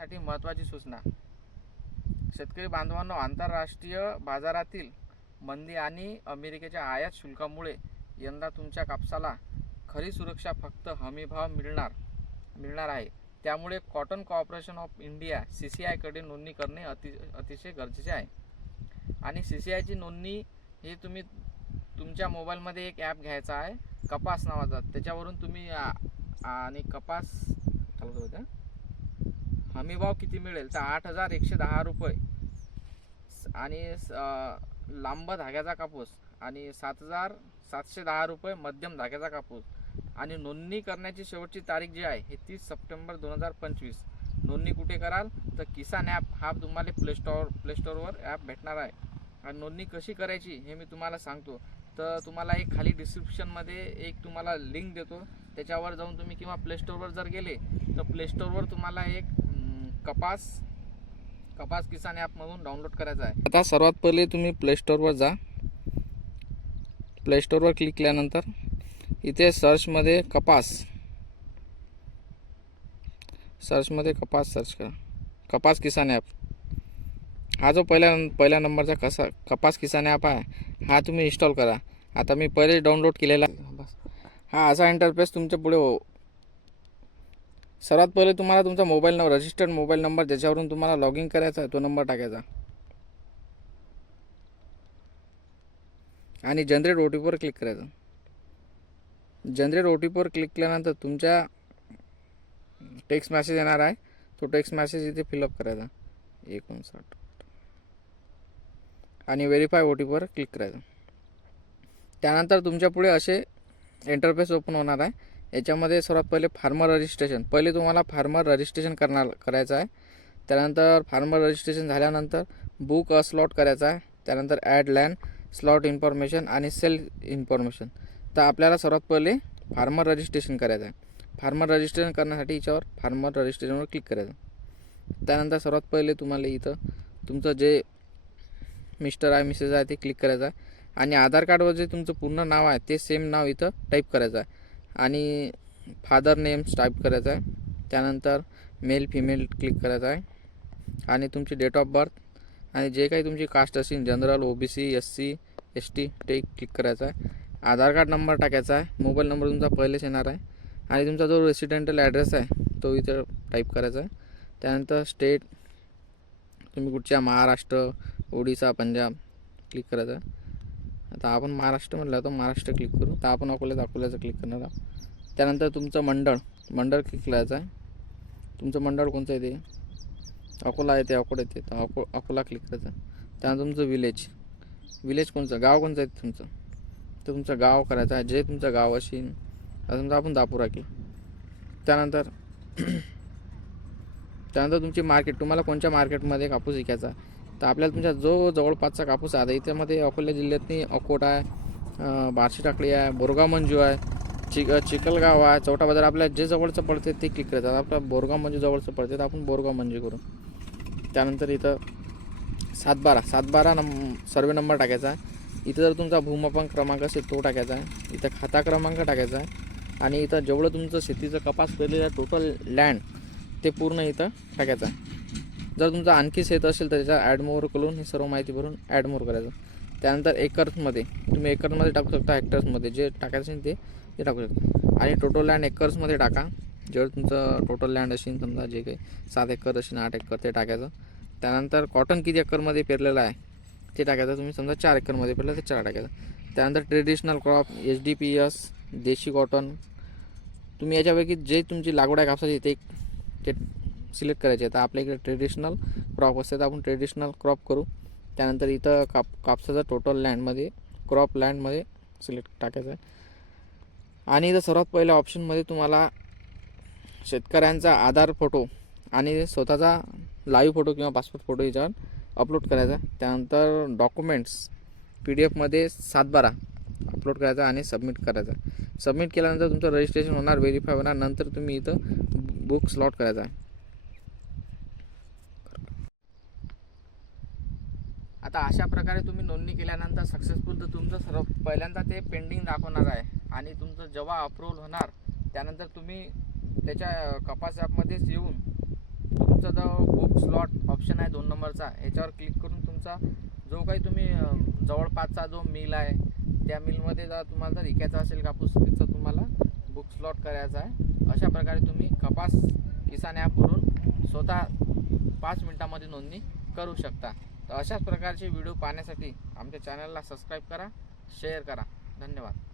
साठी महत्त्वाची सूचना. शेतकरी बांधवांनो आंतरराष्ट्रीय बाजारातील मंदी आणि अमेरिकेच्या आयात शुल्कामुळे यंदा तुमच्या कापसाला खरी सुरक्षा फक्त हमीभाव मिळणार मिळणार आहे. त्यामुळे cotton corporation of India C C आयकडे नोंदणी करणे अति अतिशय गरजेचे आहे. आणि सी सी आयची नोंदणी ही तुम्ही तुमच्या मोबाईलमध्ये एक ॲप घ्यायचा आहे कपास नावाचा. त्याच्यावरून तुम्ही आणि कपास चालू होत्या हमी हमीभाव किती मिळेल? तर आठ हजार एकशे दहा रुपये. आणि स- लांब धाग्याचा कापूस आणि सात हजार सातशे दहा रुपये मध्यम धाग्याचा कापूस. आणि नोंदणी करण्याची शेवटची तारीख जी आहे हे तीस सप्टेंबर दोन हजार पंचवीस. नोंदणी कुठे कराल? तर किसान ॲप हा तुम्हाला प्ले स्टोअर प्ले स्टोअरवर ॲप भेटणार आहे. आणि नोंदणी कशी करायची हे मी तुम्हाला सांगतो. तर तुम्हाला एक खाली डिस्क्रिप्शनमध्ये एक तुम्हाला लिंक देतो. त्याच्यावर जाऊन तुम्ही किंवा प्ले स्टोअरवर जर गेले तर प्ले स्टोअरवर तुम्हाला एक कपास कपास किसान ॲपमधून डाउनलोड करायचा आहे. आता सर्वात पहिले तुम्ही प्ले स्टोअरवर जा. प्ले स्टोअरवर क्लिक केल्यानंतर इथे सर्चमध्ये कपास. सर्चमध्ये कपास सर्च करा. कपास किसान ॲप हा जो पहिल्या पहिल्या नंबरचा कसा कपास किसान ॲप आहे हा तुम्ही इन्स्टॉल करा. आता मी पहिले डाउनलोड केलेला. हा असा इंटरफेस तुमच्यापुढे हो सर्वात पहिले तुम्हाला तुमचा mobile number registered mobile number ज्याच्यावरून तुम्हाला लॉग इन करायचा आहे तो नंबर टाकायचा. आणि जनरेट ओ टी पीवर क्लिक करायचं. जनरेट ओ टी पीवर क्लिक केल्यानंतर तुमच्या टेक्स्ट मॅसेज येणार आहे. तो टेक्स्ट मॅसेज इथे फिलअप करायचा. एकोणसाठ आणि व्हेरीफाय ओ टी पीवर क्लिक करायचं. त्यानंतर तुमच्यापुढे असे इंटरफेस ओपन होणार आहे. याच्यामध्ये सर्वात पहिले फार्मर रजिस्ट्रेशन पहिले तुम्हाला फार्मर रजिस्ट्रेशन करणार करायचं आहे. त्यानंतर फार्मर रजिस्ट्रेशन झाल्यानंतर बुक अ स्लॉट करायचा आहे. त्यानंतर ॲड लँड स्लॉट इन्फॉर्मेशन आणि सेल इन्फॉर्मेशन तर आपल्याला सर्वात पहिले फार्मर रजिस्ट्रेशन करायचं आहे. फार्मर रजिस्ट्रेशन करण्यासाठी याच्यावर फार्मर रजिस्ट्रेशनवर क्लिक करायचं. त्यानंतर सर्वात पहिले तुम्हाला इथं तुमचं जे मिस्टर आहे मिसेस आहे ते क्लिक करायचं आहे. आणि आधार कार्डवर जे तुमचं पूर्ण नाव आहे ते सेम नाव इथं टाईप करायचं आहे. आणि फादर नेम्स टाईप करायचं आहे. त्यानंतर मेल फिमेल क्लिक करायचं आहे. आणि तुमची डेट ऑफ बर्थ आणि जे काही तुमची कास्ट असेल general O B C S C S T ते क्लिक करायचं आहे. आधार कार्ड नंबर टाकायचा आहे. मोबाईल नंबर तुमचा पहिलेच येणार आहे. आणि तुमचा जो रेसिडेंटल ॲड्रेस आहे तो इथं टाईप करायचा आहे. त्यानंतर स्टेट तुम्ही कुठच्या महाराष्ट्र ओडिसा पंजाब क्लिक करायचं आहे. आता आपण महाराष्ट्र म्हटलं तर महाराष्ट्र क्लिक करू. तर आपण अकोल्यात अकोल्याचं क्लिक करणार आहोत. त्यानंतर तुमचं मंडळ. मंडळ क्लिक करायचं आहे? तुमचं मंडळ कोणतं येते अकोला येते अकोला येते तर अको अकोला क्लिक करायचं. त्यानंतर तुमचं विलेज विलेज कोणचं गाव कोणतं आहे तुमचं? तर तुमचं गाव करायचं आहे. जे तुमचं गाव असेल. आता समजा आपण दापुरा की त्यानंतर त्यानंतर तुमची मार्केट तुम्हाला कोणत्या मार्केटमध्ये कापूस विकायचा तर आपल्याला तुमच्या जो जवळपासचा कापूस आहे आता इथेमध्ये अकोला जिल्ह्यातनी अकोट आहे बार्शी टाकळी आहे बोरगाव मंजू आहे चिक चिखलगाव आहे चौटा बाजार आपल्या जे जवळचं पडते ते क्लिक करतात. आपल्या बोरगाव मंजू जवळचं पडते तर आपण बोरगाव मंजू करू. त्यानंतर इथं सातबारा सातबारा नं सर्वे नंबर टाकायचा आहे. इथं जर तुमचा भूमापन क्रमांक असेल तो टाकायचा आहे. इथं खाता क्रमांक टाकायचा आहे. आणि इथं जेवढं तुमचं शेतीचं कपास केलेलं टोटल लँड ते पूर्ण इथं टाकायचं आहे. जर तुमचं आणखी शेत असेल तर त्याचा ॲडमोवर करून ही सर्व माहिती भरून ॲडमोवर करायचं. त्यानंतर एकर्समध्ये तुम्ही एकर्समध्ये टाकू शकता हेक्टर्समध्ये जे टाकायचं असेल ते ते टाकू शकता. आणि टोटल लँड एकर्समध्ये टाका. जेवढं तुमचं टोटल लँड असेल समजा जे काही सात एकर असेल आठ एकर ते टाकायचं. त्यानंतर कॉटन किती एकरमध्ये पेरलेलं आहे ते टाकायचं. तुम्ही समजा चार एकरमध्ये पेरलं ते चार टाकायचं. त्यानंतर traditional crop H D P S देशी कॉटन तुम्ही याच्यापैकी जे तुमची लागवड आहे कापसाची ते ते सिलेक्ट करायचे तर आपल्या इकडे ट्रेडिशनल क्रॉप असते तर आपण ट्रेडिशनल क्रॉप करू. त्यानंतर इथं काप कापसाचं टोटल लँडमध्ये क्रॉप लँडमध्ये सिलेक्ट टाकायचं आहे. आणि इथं सर्वात पहिल्या ऑप्शनमध्ये तुम्हाला शेतकऱ्यांचा आधार फोटो आणि स्वतःचा लाईव्ह फोटो किंवा पासपोर्ट फोटो याच्यावर अपलोड करायचा त्यानंतर डॉक्युमेंट्स पी डी एफमध्ये सातबारा अपलोड करायचा आणि सबमिट करायचा. सबमिट केल्यानंतर तुमचं रजिस्ट्रेशन होणार व्हेरीफाय होणार. नंतर तुम्ही इथं बुक स्लॉट करायचा आता अशा प्रकारे तुम्ही नोंदणी केल्यानंतर सक्सेसफुल तर तुमचं सर्व पहिल्यांदा ते पेंडिंग दाखवणार आहे. आणि तुमचं जेव्हा अप्रूव्हल होणार त्यानंतर तुम्ही त्याच्या कपास ॲपमध्येच येऊन तुमचा जो बुक स्लॉट ऑप्शन आहे दोन नंबरचा ह्याच्यावर क्लिक करून तुमचा जो काही तुम्ही जवळपासचा जो मिल आहे त्या मिलमध्ये जर तुम्हाला जर विकायचा असेल कापूस तिथं तुम्हाला बुक स्लॉट करायचा आहे. अशा प्रकारे तुम्ही कपास किसान ॲपवरून स्वतः पाच मिनटामध्ये नोंदणी करू शकता. तर अशाच प्रकारचे व्हिडिओ पाहण्यासाठी आमच्या चॅनलला सबस्क्राईब करा शेअर करा. धन्यवाद.